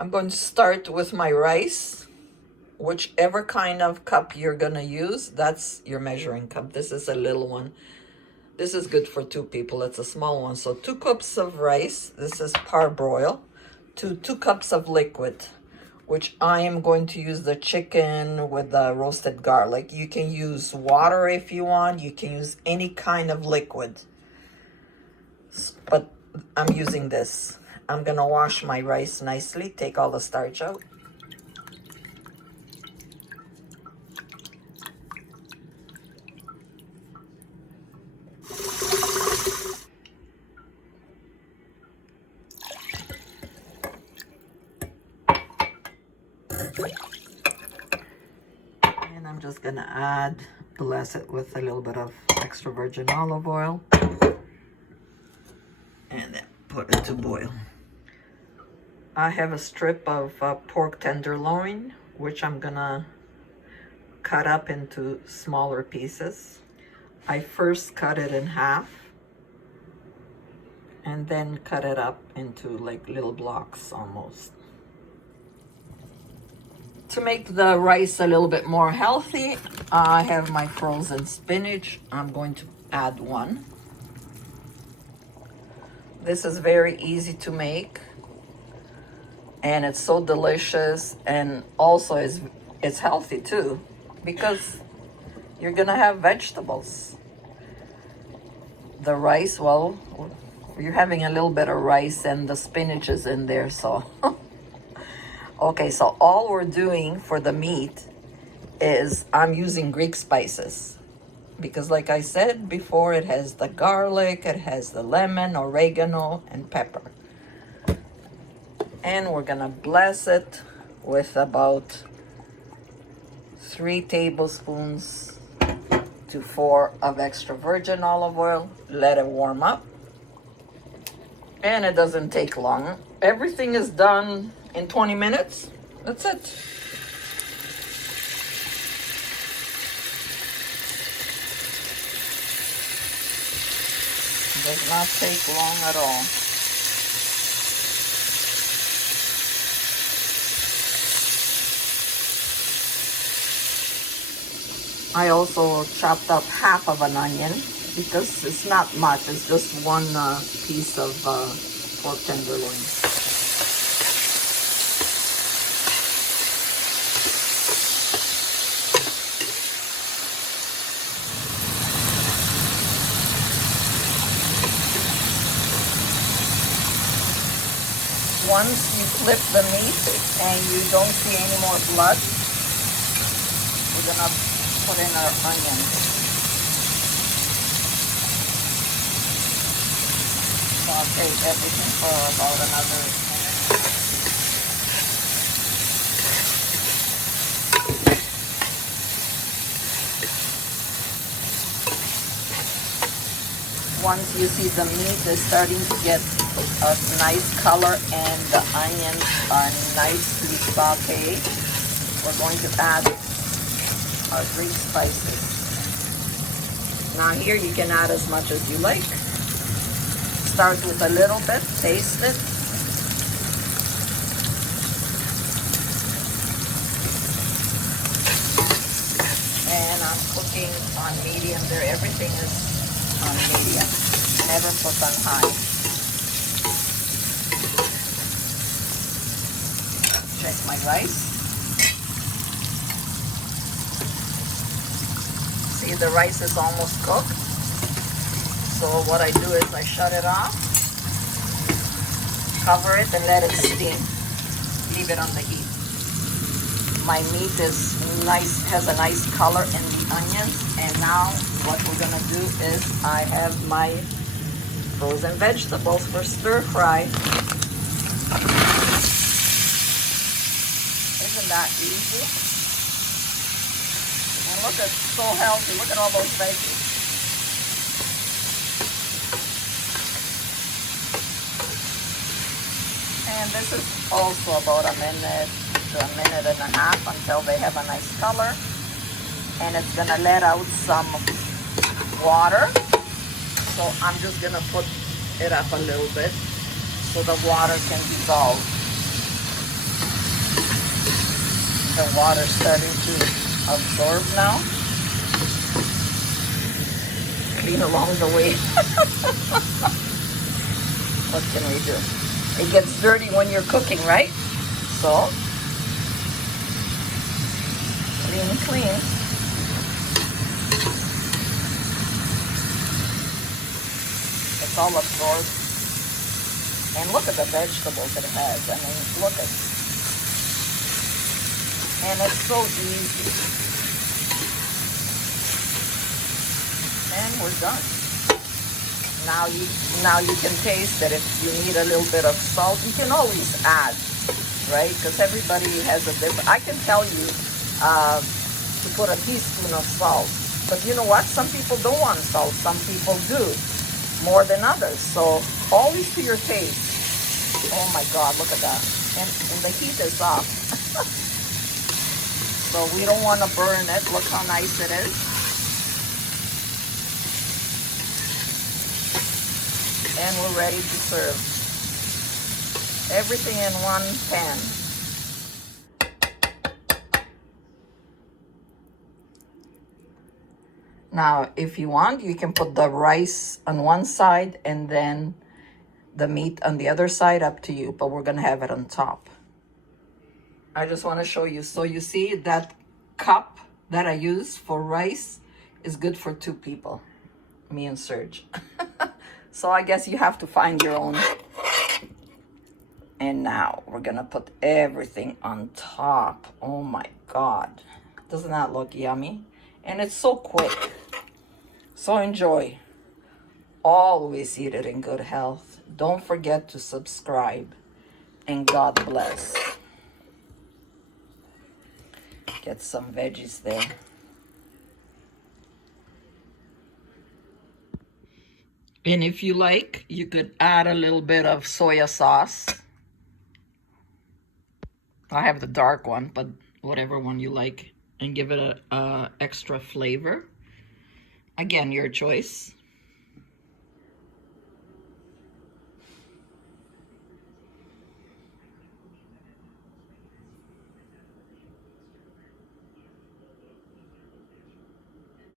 I'm going to start with my rice. Whichever kind of cup you're gonna use, that's your measuring cup. This is a little one. This is good for 2 people. It's a small one. So 2 cups of rice. This is parboil. 2 cups of liquid, which I am going to use the chicken with the roasted garlic. You can use water if you want. You can use any kind of liquid, but I'm using this. I'm gonna wash my rice nicely, take all the starch out. And I'm just gonna bless it with a little bit of extra virgin olive oil and then put it to boil. I have a strip of pork tenderloin, which I'm gonna cut up into smaller pieces. I first cut it in half and then cut it up into like little blocks almost. To make the rice a little bit more healthy, I have my frozen spinach. I'm going to add 1. This is very easy to make, and it's so delicious, and also it's healthy too, because you're gonna have vegetables. The rice, well, you're having a little bit of rice and the spinach is in there, so okay, so all we're doing for the meat is I'm using Greek spices, because like I said before, it has the garlic, it has the lemon, oregano, and pepper. And we're gonna bless it with about 3 tablespoons to 4 of extra virgin olive oil. Let it warm up. And it doesn't take long. Everything is done in 20 minutes. That's it. Does not take long at all. I also chopped up half of an onion because it's not much. It's just 1 piece of pork tenderloin. Once you flip the meat and you don't see any more blood, we're gonna put in our onions. Saute everything for about another minute. Once you see the meat is starting to get a nice color and the onions are nicely sauteed, we're going to add our Greek spices. Now here you can add as much as you like. Start with a little bit, taste it. And I'm cooking on medium there. Everything is on medium. Never put on high. Check my rice. See, the rice is almost cooked. So what I do is I shut it off, cover it, and let it steam. Leave it on the heat. My meat is nice, has a nice color in the onions. And now what we're gonna do is I have my frozen vegetables for stir fry. Isn't that easy? And look, it's so healthy. Look at all those veggies. And this is also about a minute to a minute and a half until they have a nice color. And it's gonna let out some water. So I'm just gonna put it up a little bit so the water can dissolve. The water starting to absorb now. Clean along the way. What can we do? It gets dirty when you're cooking, right? So, clean, clean. It's all absorbed. And look at the vegetables it has. I mean, look at it. And it's so easy. And we're done. Now you can taste it. If you need a little bit of salt, you can always add, right? Because everybody has a different. I can tell you to put a teaspoon of salt, but you know what? Some people don't want salt. Some people do more than others. So always to your taste. Oh my God, look at that. And the heat is off. So we don't want to burn it. Look how nice it is. And we're ready to serve. Everything in one pan. Now, if you want, you can put the rice on one side and then the meat on the other side, up to you. But we're gonna have it on top. I just want to show you. So you see that cup that I use for rice is good for 2 people, me and Serge. So I guess you have to find your own. And now we're gonna put everything on top. Oh my God, doesn't that look yummy? And it's so quick. So enjoy. Always eat it in good health. Don't forget to subscribe. And God bless. Get some veggies there. And if you like, you could add a little bit of soy sauce. I have the dark one, but whatever one you like, and give it a extra flavor. Again, your choice.